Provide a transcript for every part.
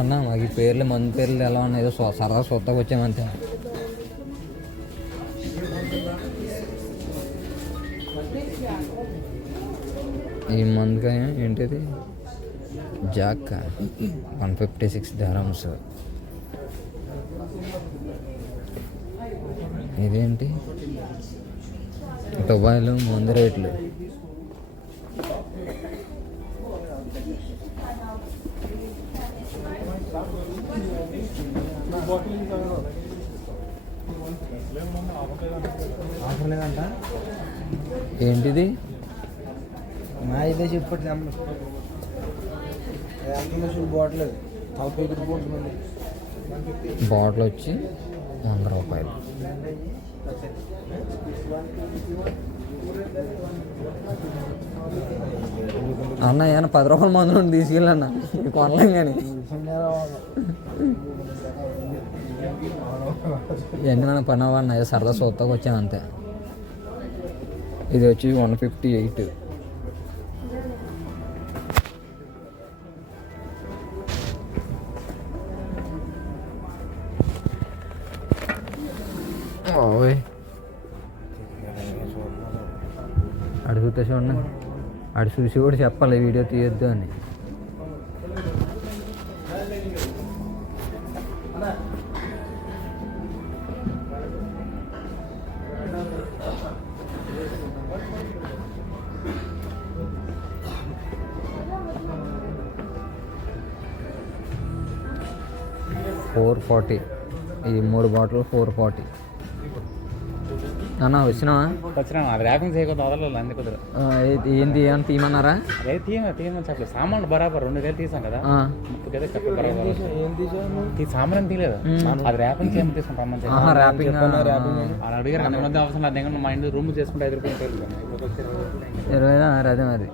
అన్న మాకు ఈ పేర్లు మంది పేర్లు ఎలా ఉన్నాయో సరదా సొత్తకు వచ్చామంతే. ఈ మందుగా ఏంటిది జాక్ 156 dirhams. ఇదేంటి దుబాయ్లో మందు రేట్లు. ఏంటిది మా ఇదే చెప్పండి బాటిల్ బాటిల్ వచ్చి 100 రూపాయలు. అన్న ఏమన్నా 10 రూపాయల మందులో తీసుకెళ్ళన్న కొనలేం కానీ. ఇవన్నీ మనం పని అవ్వన్న సరదా సొత్తకు వచ్చామంతే. ఇది వచ్చి 158. అడుగుతా చూడండి, అడు చూసి కూడా చెప్పాలి వీడియో తీయొద్దు అని. $440. ఈ 3 బాటిల్ 440. అన్న వచ్చినా అది ర్యాపింగ్ చేయకుండా వదలలేదు అంది కుదరదు. ఏంటి ఏమన్నా తీయమన్నారా? అదే తీయమని చెప్పలేదు. సామాన్లు బరాబర్ 2 తీసాం కదా, ముప్పుకైతే చెప్ప బరాబర్ సామాన్ తీయలేదు. అది ర్యాపింగ్ చేయమని తీసుకుంటాం. ర్యాపింగ్ అది అడిగారు అంత మంది అవసరం లేదు. దగ్గర మా ఇంటి రూమ్ చేసుకుంటే 5 రూపాయలు 20. అదే మరి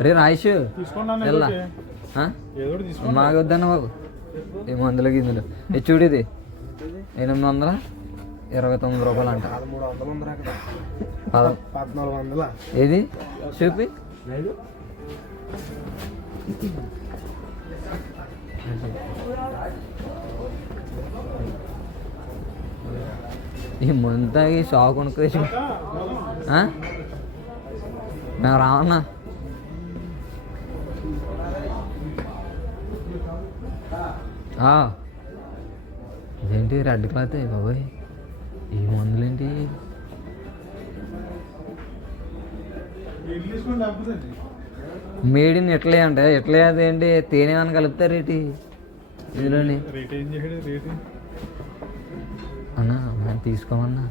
అరే రాయిష్ మాకు వద్దన్న బాబు ఈ మందులకి ఇందులో చూడు. ఇది 829 రూపాయలు అంట. 1400 ఏది చూపి. ఈ మందు తాగి షాక్ కొనుక్కోసి మేము రావన్నా. ఇదేంటి రెడ్ క్లాత్ బాబాయ్, ఈ మందులేంటి? మేడ్ ఇన్ ఇటలీ అంటే ఇటలీ అదేంటి తేనె అని కలుపుతారు ఏంటి ఇందులోని? అన్నా మనం తీసుకోమన్నా.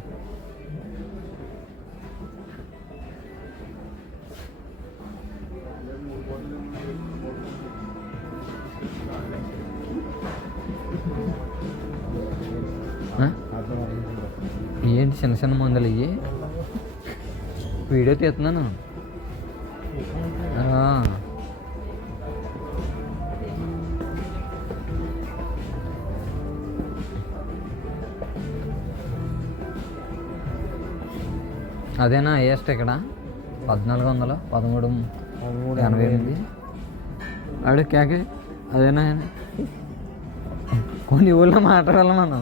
ఏంటి చిన్న చిన్న మందులు ఇవి? వీడియో తీస్తున్నాను. అదేనా హైయెస్ట్ ఇక్కడ 1400, 1388. అడు కేకే అదేనా? కొన్ని ఊళ్ళో మాట్లాడాలి మనం.